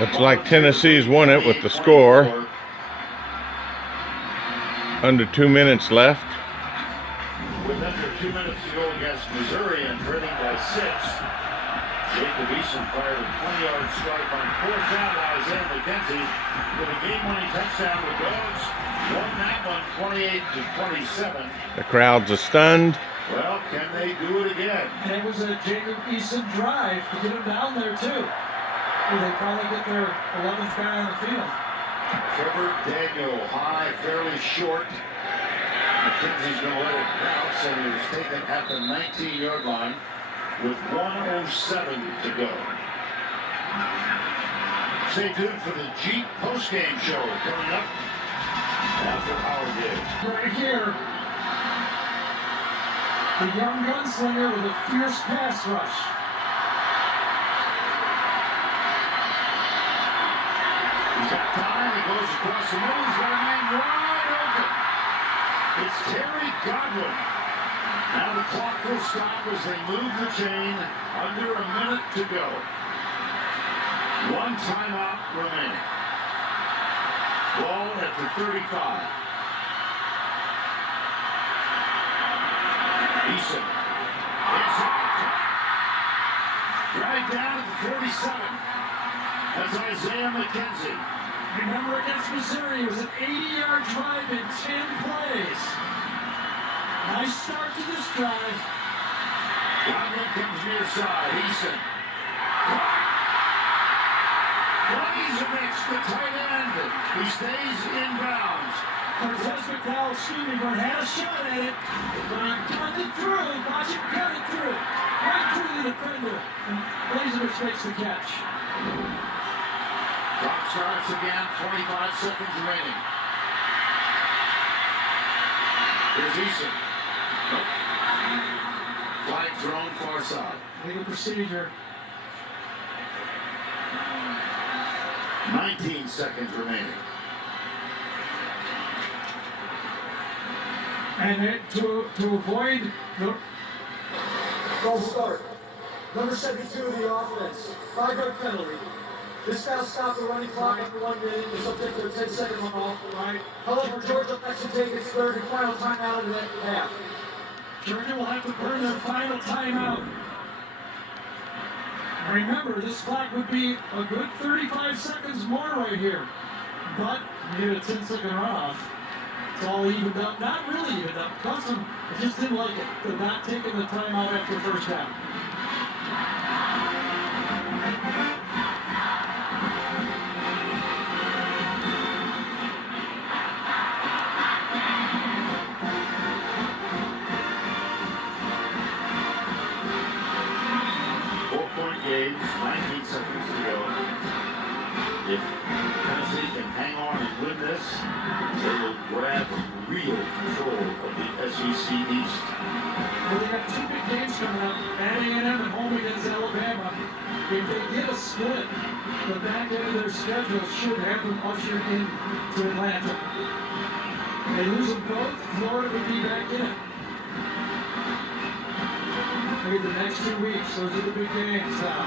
Looks like Tennessee's won it with the score. Under 2 minutes left. With under 2 minutes to go against Missouri and trailing by 6. Jacob Eason fired a 20-yard strike on 4th down. Isaiah McKenzie with a game-winning touchdown. The Dogs won that one 28-27. The crowds are stunned. Well, can they do it again? And it was a Jacob Eason drive to get him down there, too. Well, they probably get their 11th guy on the field. Trevor Daniel high, fairly short. McKenzie's going to let it bounce, and he was taken at the 19-yard line with 1:07 to go. Stay tuned for the Jeep postgame show coming up after our game. Right here, the young gunslinger with a fierce pass rush. He's got time, he goes across the middle, he's got a man wide open. It's Terry Godwin. Now the clock will stop as they move the chain. Under a minute to go. One timeout remaining. Ball at the 35. Eason. Inside. Right down at the 47. That's Isaiah McKenzie. Remember, against Missouri, it was an 80-yard drive in 10 plays. Nice start to this drive. Godwin comes near side. Eason. Plays amidst the tight end. He stays inbounds. Cortez McDowell, had a shot at it. But he cut it through. Watch it cut it through. Right through the defender. And Blazevich makes the catch. Clock starts again. 25 seconds remaining. Here's Eason. Flag thrown far side. Legal procedure. 19 seconds remaining. And to avoid the False start. Number 72 of the offense. 5-yard penalty. This foul stopped the running clock after 1 minute. Is subject to a 10-second runoff. Right. However, Georgia elects to take its third and final timeout in that half. Georgia will have to burn their final timeout. Remember, this clock would be a good 35 seconds more right here. But you get a 10-second runoff. It's all evened up. Not really evened up. Custom just didn't like it. They're not taking the timeout after the first down. Game, 19 seconds to go. If Tennessee can hang on and win this, they will grab real control of the SEC East. Well, they got 2 big games coming up, at A&M and home against Alabama. If they get a split, the back end of their schedule should have them ushered in to Atlanta. If they lose them both, Florida would be back in it. Maybe the next 2 weeks, those are the big games now.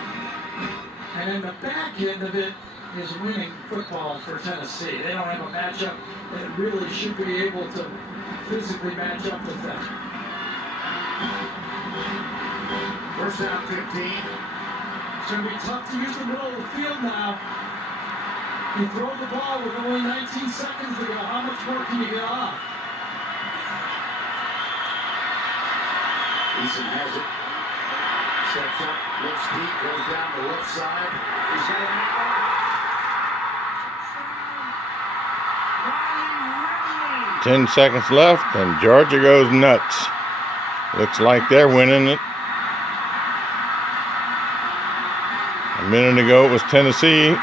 And then the back end of it is winning football for Tennessee. They don't have a matchup that really should be able to physically match up with them. First down 15. It's going to be tough to use the middle of the field now. You throw the ball with only 19 seconds to go. How much more can you get off? Eason has it. Steps up, looks deep, goes down the left side. He's got a 10 seconds left, and Georgia goes nuts. Looks like they're winning it. A minute ago it was Tennessee.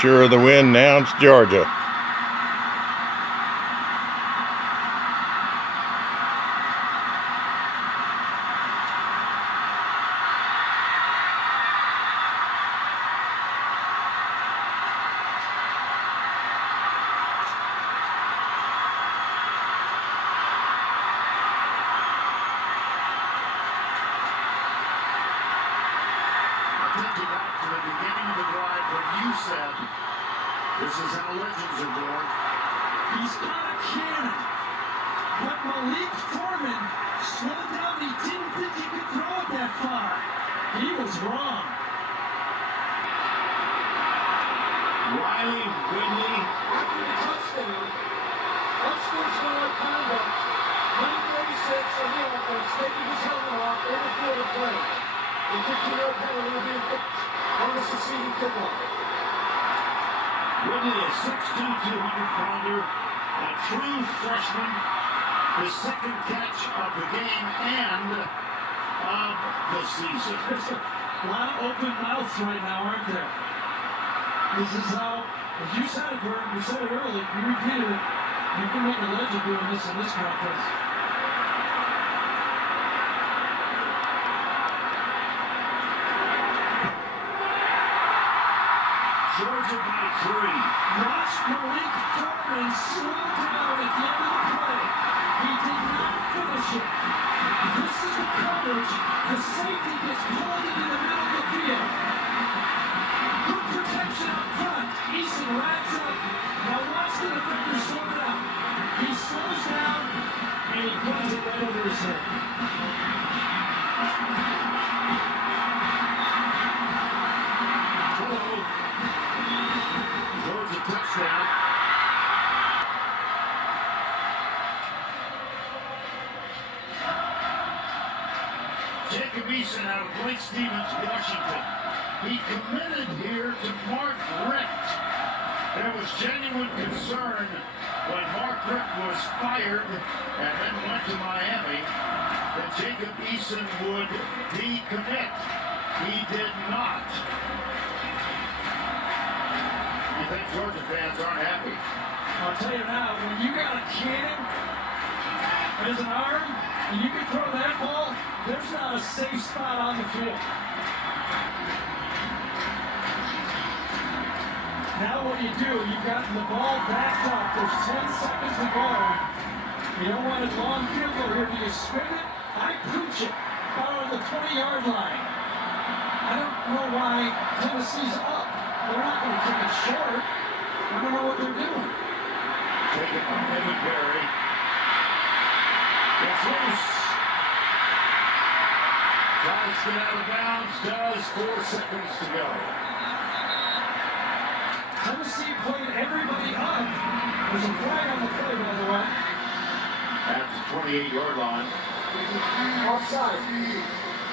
Sure of the win, now it's Georgia. Back to the beginning of the drive when you said this is how legends are born. He's got a cannon. But Malik Foreman slowed down. He didn't think he could throw it that far. He was wrong. Riley Whitney. After the touchdown, unsportsmanlike conduct, number 36 on the offense, taking his helmet off in the field of play. The 15-yard penalty will be inflicted on the succeeding kickoff. Whitney, a 6'2", 200-pounder, a true freshman, his second catch of the game and of the season. There's a lot of open mouths right now, aren't there? This is how, as you said it, Gordon, you said it early, you repeated it, you can make a legend doing this in this conference. Georgia by 3. Watch Malik Foreman slow down at the end of the play. He did not finish it. This is the coverage. The safety gets pulled into the middle of the field. Good protection up front. Eason wraps up. Now watch the defender slow down. He slows down and he puts it right over his head. Georgia touchdown. Jacob Eason out of Blake Stevens, Washington. He committed here to Mark Richt. There was genuine concern when Mark Richt was fired and then went to Miami that Jacob Eason would decommit. He did not. You think Georgia fans aren't happy? I'll tell you now, when you got a cannon as an arm and you can throw that ball, there's not a safe spot on the field. Now what do? You've gotten the ball backed up. There's 10 seconds to go. You don't want a long field goal here. Do you swing it? I pooch it out on the 20-yard line. I don't know why Tennessee's up. They're not going to kick it short. I don't know what they're doing. Taken by Evan Berry. Gets loose. Tries to get out of bounds. Does. 4 seconds to go. Tennessee played everybody up. There's a flag on the play, by the way. At the 28-yard line. Offside.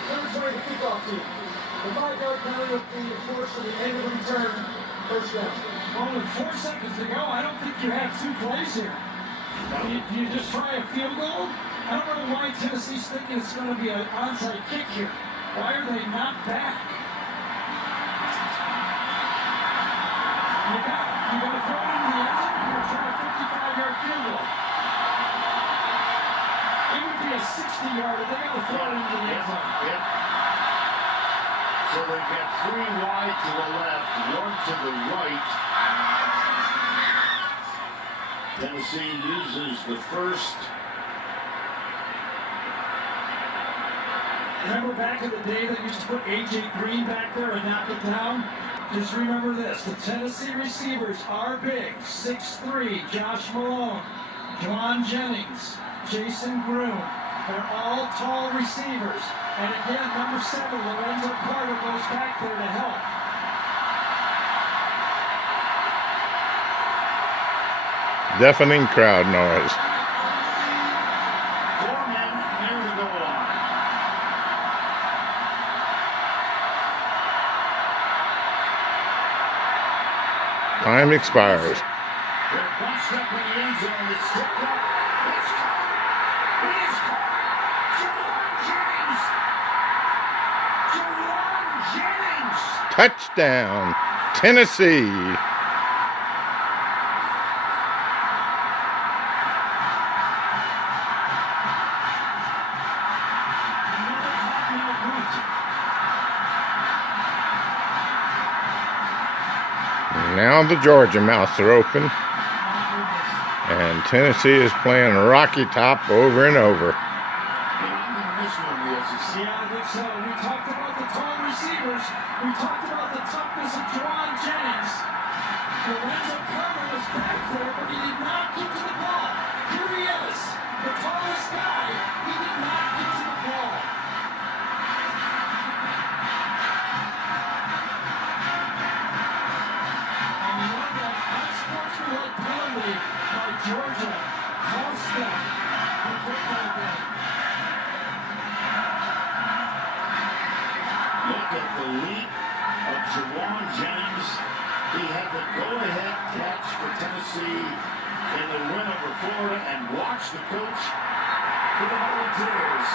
Number 20, the kickoff team. The 5-yard penalty will be enforced for the end of the return. First down. Well, with 4 seconds to go, I don't think you have two plays here. Do you just try a field goal? I don't know why Tennessee's thinking it's going to be an onside kick here. Why are they not back? You got to throw it into the end zone, you're going to try a 55-yard field goal. It would be a 60-yarder. They got to throw it into the end zone. Yep. So they've got 3 wide to the left, 1 to the right. Tennessee uses the first. Remember back in the day they used to put A.J. Green back there and knock it down? Just remember this, the Tennessee receivers are big. 6'3", Josh Malone, Juwan Jennings, Jason Groom. They're all tall receivers. And again, number 7, Lorenzo Carter goes back there to help. Deafening crowd noise. 4 men near the goal line. Time expires. They're bunched up in the end zone. It's tipped up. It's caught. It is caught. Touchdown, Juwan Jennings. Tennessee. Now the Georgia mouths are open, and Tennessee is playing Rocky Top over and over. Yeah, I think so. We talked about the tall receivers. We talked about the toughness focus of Jennings. Lorenzo Carter was back there, but he did not get to the ball. Here he is, the tallest guy. He did not get to the ball. And you know that unsportsmanlike penalty by Georgia cost them the football game. Look at the leap of Jennings. He had the go-ahead catch for Tennessee in the win over Florida, and watch the coach for the Volunteers.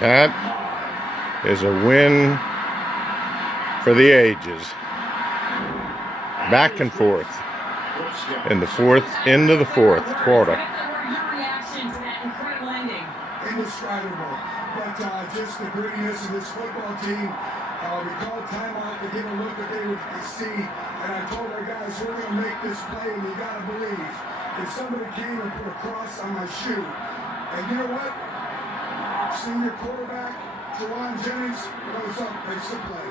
That is a win for the ages. Back and forth in the fourth, into the fourth quarter. Your reaction to that incredible ending? Indescribable. But just the grittiness of this football team. We called timeout to get a look at they would see. And I told our guys, we're going to make this play, and you got to believe. If somebody came and put a cross on my shoe, and you know what? Senior quarterback, Jennings, goes up, makes the play.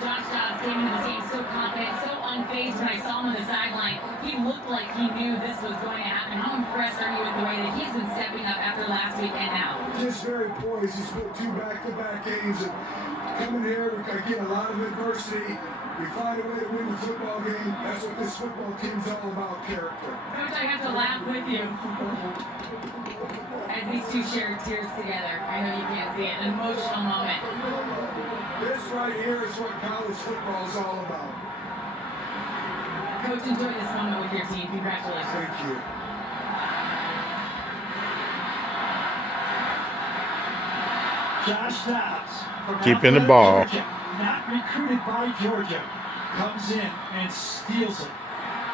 Josh Dobbs came into the game so confident, so unfazed. When I saw him on the sideline, he looked like he knew this was going to happen. How impressed are you with the way that he's been stepping up after last week and now? Just very poised. He's put 2 back-to-back games. And coming here, we get a lot of adversity. We find a way to win the football game. That's what this football team's all about, character. Coach, I have to laugh with you as these two shared tears together. I know you can't see it. An emotional moment. This right here is what college football is all about. Coach, enjoy this moment with your team. Congratulations. Thank you. Josh Dobbs, from Keeping the Alpharetta, ball. Georgia, not recruited by Georgia, comes in and steals it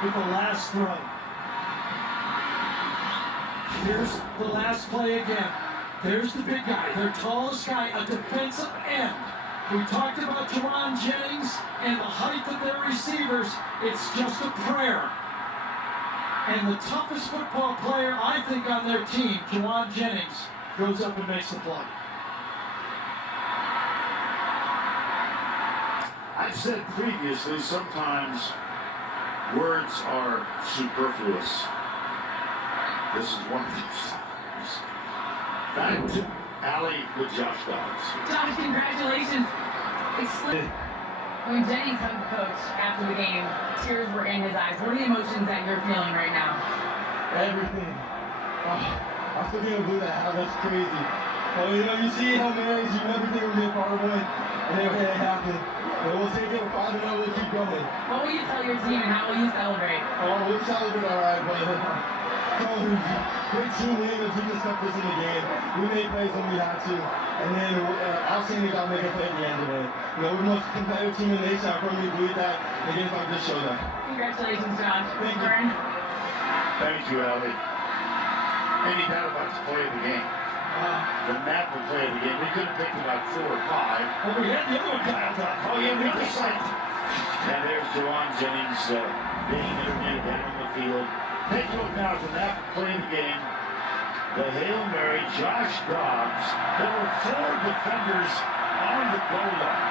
with the last throw. Here's the last play again. There's the big guy, their tallest guy, a defensive end. We talked about Jennings and the height of their receivers. It's just a prayer. And the toughest football player, I think, on their team, Jennings, goes up and makes the play. I've said previously, sometimes words are superfluous. This is one of those times. Back to Allie with Josh Dobbs. Josh, congratulations. When Jennings hugged the coach after the game, tears were in his eyes. What are the emotions that you're feeling right now? Everything. I still can't believe that. That's crazy. But you see how many you never think we're being far away, and then it happened. And we'll take it 5-0, we'll keep going. What will you tell your team and how will you celebrate? Oh, we'll celebrate all right, but great team win. The team just kept us in the game. We made plays when we had to, and then outstanding got to make a play at the end of it. We're the most competitive team in the nation. I firmly believe that. The games like this show that. Congratulations, Josh. Thank you. Vern? Thank you, Allie. Any doubt about the play of the game? The Napa play of the game. We could have picked about 4 or 5. Well, we had the other one dialed up. Oh, yeah, we just like. And there's Jennings being interviewed down on the field. Take a look now at the Napa play of the game. The Hail Mary, Josh Dobbs. There were 4 defenders on the goal line.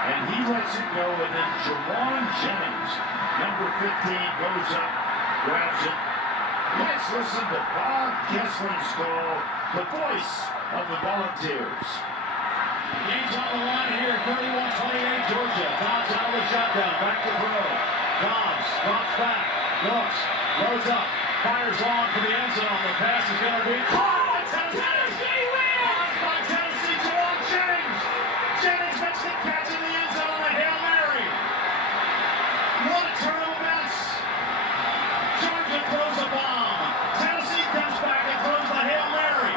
And he lets it go, and then Jennings, number 15, goes up, grabs it. Let's listen to Bob Kessling's call, the voice of the Volunteers. Game's on the line here, 31-28 Georgia. Dobbs out of the shotgun, back to throw. Dobbs drops back, looks, loads up, fires long for the end zone. The pass is going to be caught by Tennessee wins! By Tennessee, Jennings! Jennings makes the catch in the end zone, the Hail Mary. What a turn of events! Georgia throws a bomb. Tennessee comes back and throws the Hail Mary.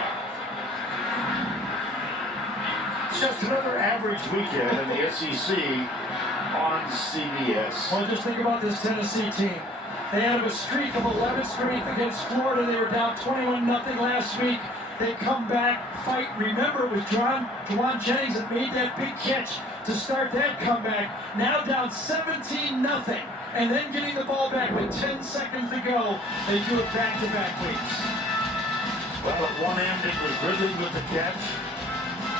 Just another average weekend in the SEC on CBS. Well, just think about this Tennessee team. They had a streak of 11 straight against Florida. They were down 21-0 last week. They come back, fight. Remember, it was Juwan Jennings that made that big catch to start that comeback. Now down 17-0, and then getting the ball back with 10 seconds to go. They do it back-to-back weeks. Well, at one end it was Ridley with the catch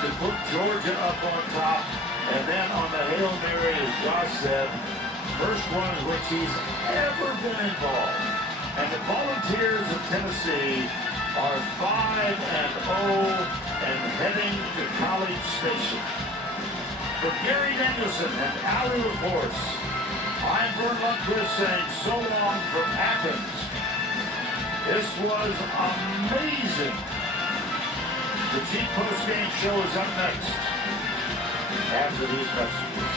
to put Georgia up on top, and then on the Hail Mary, as Josh said, first one in which he's ever been involved. And the Volunteers of Tennessee are 5-0 and heading to College Station. For Gary Danielson and Allie LaForce, I'm Vern Lundquist saying so long from Athens. This was amazing. The Chief Post Game Show is up next after these messages.